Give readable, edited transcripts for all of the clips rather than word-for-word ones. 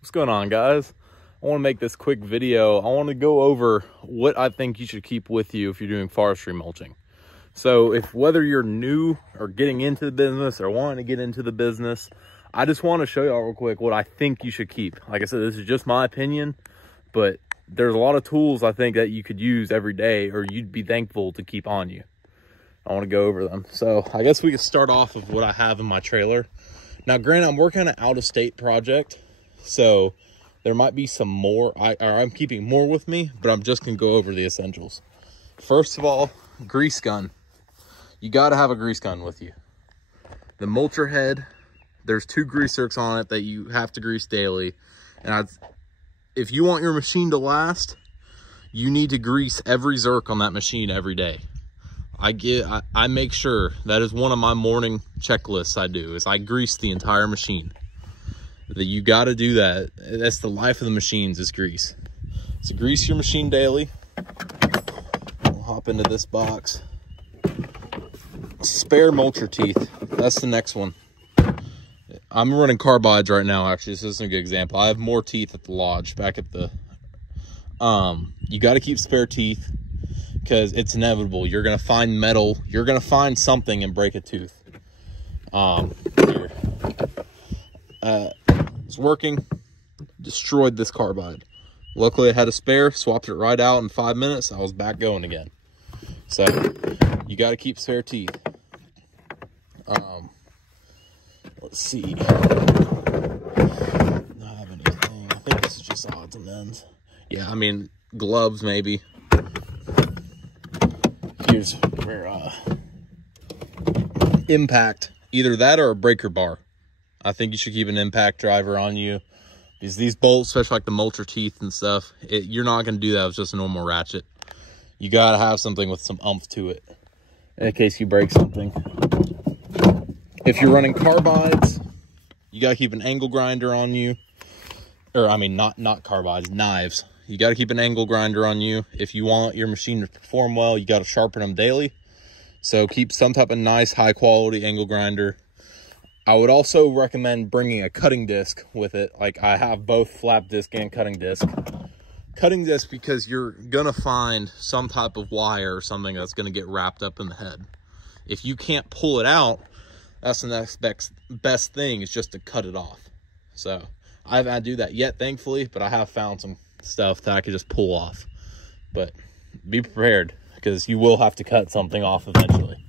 What's going on, guys? I want to make this quick video. I want to go over what I think you should keep with you if you're doing forestry mulching. So whether you're new or getting into the business or wanting to get into the business, I just want to show y'all real quick what I think you should keep. Like I said, this is just my opinion, but there's a lot of tools I think that you could use every day or you'd be thankful to keep on you. I want to go over them. So I guess we can start off with what I have in my trailer. Now, granted, I'm working on an out-of-state project, so there might be some more. I'm keeping more with me, but I'm just going to go over the essentials. First of all, grease gun. You got to have a grease gun with you. The mulcher head, there's 2 grease zerks on it that you have to grease daily. And if you want your machine to last, you need to grease every zerk on that machine every day. I make sure that is one of my morning checklists I do, is I grease the entire machine. That you got to do that. That's the life of the machines, is grease. So grease your machine daily. We'll hop into this box. Spare mulcher teeth. That's the next one. I'm running carbides right now, actually. This isn't a good example. I have more teeth at the lodge back at the... you got to keep spare teeth because it's inevitable. You're going to find metal. You're going to find something and break a tooth. Here. It's working. Destroyed this carbide. Luckily I had a spare, swapped it right out in 5 minutes. I was back going again. So you got to keep spare teeth. Let's see. Not have anything. I think this is just odds and ends. Yeah, I mean gloves maybe. Here's where impact. Either that or a breaker bar. I think you should keep an impact driver on you, because these bolts, especially like the mulcher teeth and stuff, you're not going to do that with just a normal ratchet. You got to have something with some oomph to it in case you break something. If you're running carbides, you got to keep an angle grinder on you. Or, I mean, not carbides, knives. You got to keep an angle grinder on you. If you want your machine to perform well, you got to sharpen them daily. So keep some type of nice, high-quality angle grinder. I would also recommend bringing a cutting disc with it. Like, I have both flap disc and cutting disc. Cutting disc because you're gonna find some type of wire or something that's gonna get wrapped up in the head. If you can't pull it out, that's the next best thing, is just to cut it off. So I haven't had to do that yet, thankfully, but I have found some stuff that I could just pull off. But be prepared, because you will have to cut something off eventually.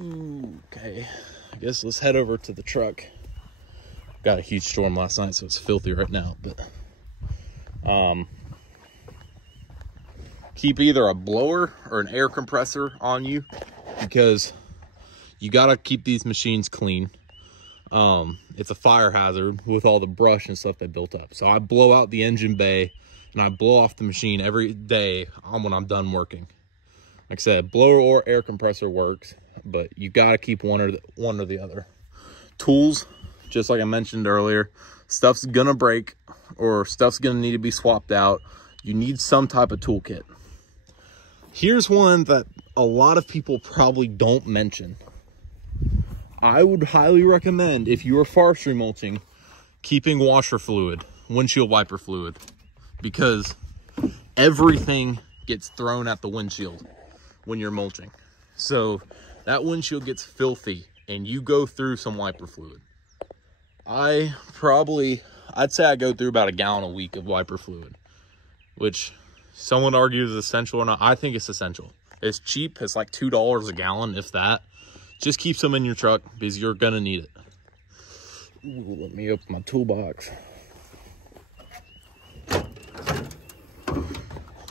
Ooh, okay. I guess let's head over to the truck. Got a huge storm last night, so it's filthy right now. But keep either a blower or an air compressor on you, because you got to keep these machines clean. It's a fire hazard with all the brush and stuff that built up. So I blow out the engine bay and I blow off the machine every day when I'm done working. Like I said, blower or air compressor works, but you got to keep one or the other. Tools, just like I mentioned earlier, stuff's gonna break or stuff's gonna need to be swapped out. You need some type of toolkit. Here's one that a lot of people probably don't mention. I would highly recommend, if you are forestry mulching, keeping washer fluid, windshield wiper fluid, because everything gets thrown at the windshield when you're mulching. So that windshield gets filthy and you go through some wiper fluid. I'd say I go through about a gallon a week of wiper fluid, which someone argues is essential or not. I think it's essential. It's cheap. It's like $2 a gallon, if that. Just keep some in your truck because you're gonna need it. Ooh, let me open my toolbox.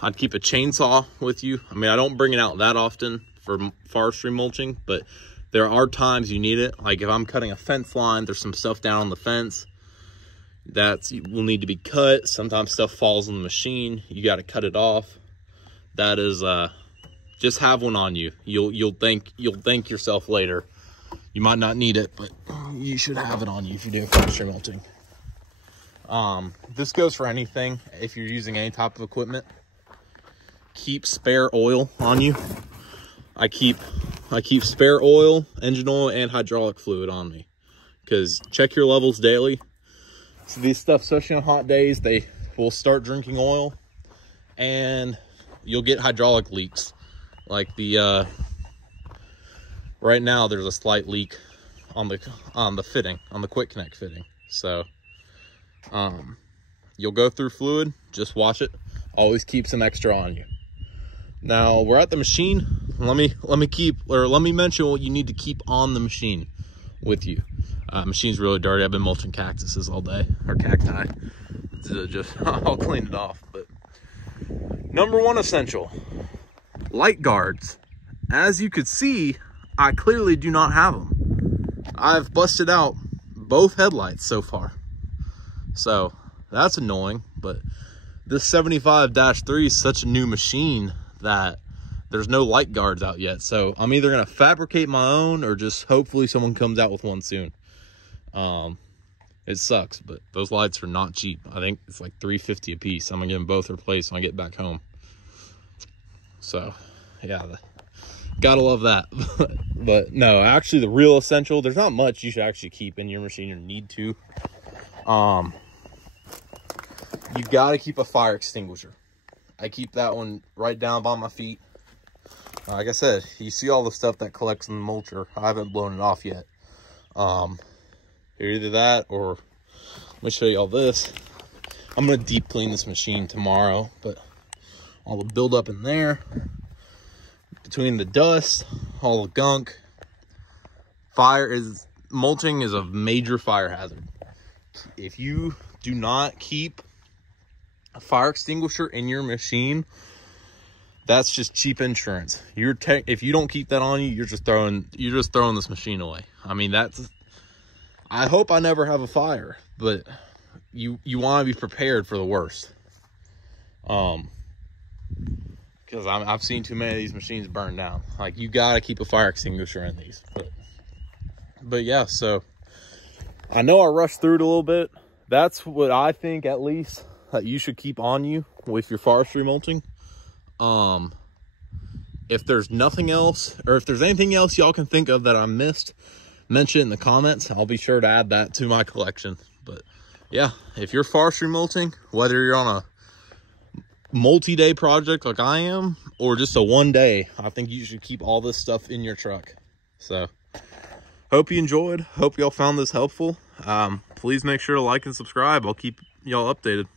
I'd keep a chainsaw with you. I mean, I don't bring it out that often for forestry mulching, but there are times you need it. Like if I'm cutting a fence line, there's some stuff down on the fence that will need to be cut. Sometimes stuff falls on the machine. You got to cut it off. That is, just have one on you. You'll thank yourself later. You might not need it, but you should have it on you if you're doing forestry mulching. This goes for anything. If you're using any type of equipment, keep spare oil on you. I keep spare oil, engine oil, and hydraulic fluid on me, because check your levels daily. So these stuff, especially on hot days, they will start drinking oil, and you'll get hydraulic leaks. Like the right now there's a slight leak on the fitting, on the quick connect fitting. So you'll go through fluid, just wash it. Always keep some extra on you. Now we're at the machine. Let me mention what you need to keep on the machine with you. Machine's really dirty. I've been mulching cactuses all day, or cacti. I'll clean it off. But number one essential, light guards. As you could see, I clearly do not have them. I've busted out both headlights so far. So that's annoying, but this 75-3 is such a new machine that there's no light guards out yet. So I'm either gonna fabricate my own or just hopefully someone comes out with one soon. It sucks, but those lights are not cheap. I think it's like $350 a piece. I'm gonna get them both replaced when I get back home. So yeah, gotta love that. But no, actually the real essential, there's not much you should actually keep in your machine or need to. You gotta keep a fire extinguisher. I keep that one right down by my feet. Like I said, you see all the stuff that collects in the mulcher. I haven't blown it off yet. Either that, or let me show you all this. I'm gonna deep clean this machine tomorrow, but all the buildup in there, between the dust, all the gunk, mulching is a major fire hazard. If you do not keep a fire extinguisher in your machine, that's just cheap insurance. If you don't keep that on you, you're just throwing this machine away. I mean, I hope I never have a fire, but you want to be prepared for the worst. Because I've seen too many of these machines burn down. Like, you got to keep a fire extinguisher in these. But yeah, so I know I rushed through it a little bit. That's what I think, at least, that you should keep on you with your forestry mulching. If there's nothing else, or if there's anything else y'all can think of that I missed, mention it in the comments. I'll be sure to add that to my collection. But yeah, if you're forestry mulching, whether you're on a multi-day project like I am, or just a one day, I think you should keep all this stuff in your truck. So hope you enjoyed. Hope y'all found this helpful. Please make sure to like and subscribe. I'll keep y'all updated.